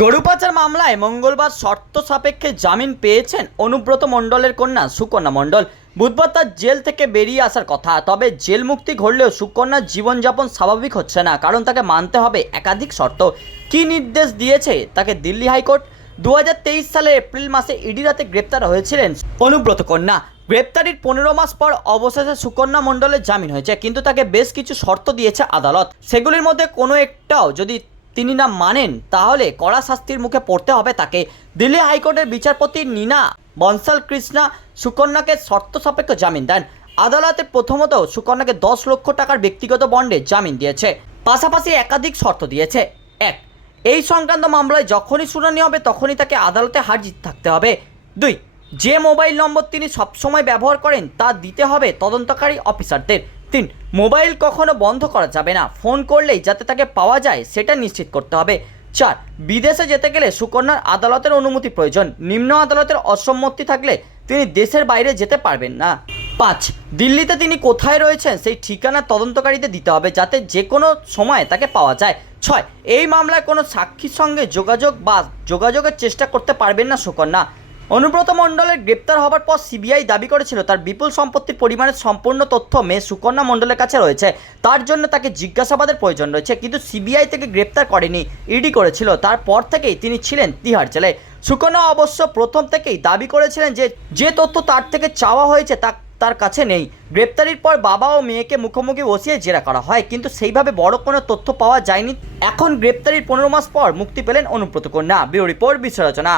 গরু পাচার মামলায় মঙ্গলবার শর্ত সাপেক্ষে জামিন পেয়েছেন অনুব্রত মণ্ডলের কন্যা সুকন্যা মণ্ডল। বুধবার তার জেল থেকে বেরিয়ে আসার কথা, তবে জেল মুক্তি ঘটলেও সুকন্যার জীবনযাপন স্বাভাবিক হচ্ছে না, কারণ তাকে মানতে হবে একাধিক শর্ত। কী নির্দেশ দিয়েছে তাকে দিল্লি হাইকোর্ট? দু হাজার তেইশ সালের এপ্রিল মাসে ইডি রাতে গ্রেপ্তার হয়েছিলেন অনুব্রত কন্যা। গ্রেপ্তারির পনেরো মাস পর অবশেষে সুকন্যা মণ্ডলের জামিন হয়েছে, কিন্তু তাকে বেশ কিছু শর্ত দিয়েছে আদালত। সেগুলির মধ্যে কোনো একটাও যদি তিনি না মানেন, তাহলে কড়া শাস্তির মুখে পড়তে হবে তাকে। দিল্লি হাইকোর্টের বিচারপতি নীনা বনসাল কৃষ্ণা সুকন্যাকে শর্ত সাপেক্ষ জামিন দেন। আদালতে প্রথমত সুকন্যাকে দশ লক্ষ টাকার ব্যক্তিগত বন্ডে জামিন দিয়েছে। পাশাপাশি একাধিক শর্ত দিয়েছে। এক, এই সংক্রান্ত মামলায় যখনই শুনানি হবে, তখনই তাকে আদালতে হাজির থাকতে হবে। দুই যে মোবাইল নম্বর তিনি সবসময় ব্যবহার করেন, তা দিতে হবে তদন্তকারী অফিসারদের। তিন, মোবাইল কখনো বন্ধ করা যাবে না। ফোন করলেই যাতে তাকে পাওয়া যায়, সেটা নিশ্চিত করতে হবে। চার, বিদেশে যেতে গেলে সুকন্যার আদালতের অনুমতি প্রয়োজন। নিম্ন আদালতের অসম্মতি থাকলে তিনি দেশের বাইরে যেতে পারবেন না। পাঁচ, দিল্লিতে তিনি কোথায় রয়েছেন, সেই ঠিকানা তদন্তকারীদের দিতে হবে যাতে যে কোনো সময় তাকে পাওয়া যায়। ছয়, এই মামলায় কোনো সাক্ষীর সঙ্গে যোগাযোগ বা যোগাযোগের চেষ্টা করতে পারবেন না সুকন্যা। অনুব্রত মণ্ডলের গ্রেপ্তার হবার পর সিবিআই দাবি করেছিল, তার বিপুল সম্পত্তির পরিমাণের সম্পূর্ণ তথ্য মেয়ে সুকন্যা মণ্ডলের কাছে রয়েছে। তার জন্য তাকে জিজ্ঞাসাবাদের প্রয়োজন রয়েছে, কিন্তু সিবিআই থেকে গ্রেপ্তার করেনি, ইডি করেছিল। তারপর থেকেই তিনি ছিলেন তিহার জেলায় সুকন্যা অবশ্য প্রথম থেকেই দাবি করেছিলেন যে যে তথ্য তার থেকে চাওয়া হয়েছে তা তার কাছে নেই। গ্রেপ্তারির পর বাবা ও মেয়েকে মুখোমুখি বসিয়ে জেরা করা হয়, কিন্তু সেইভাবে বড় কোনো তথ্য পাওয়া যায়নি। এখন গ্রেপ্তারির পনেরো মাস পর মুক্তি পেলেন অনুব্রত কন্যা। Bureau report বিশ্লেষণা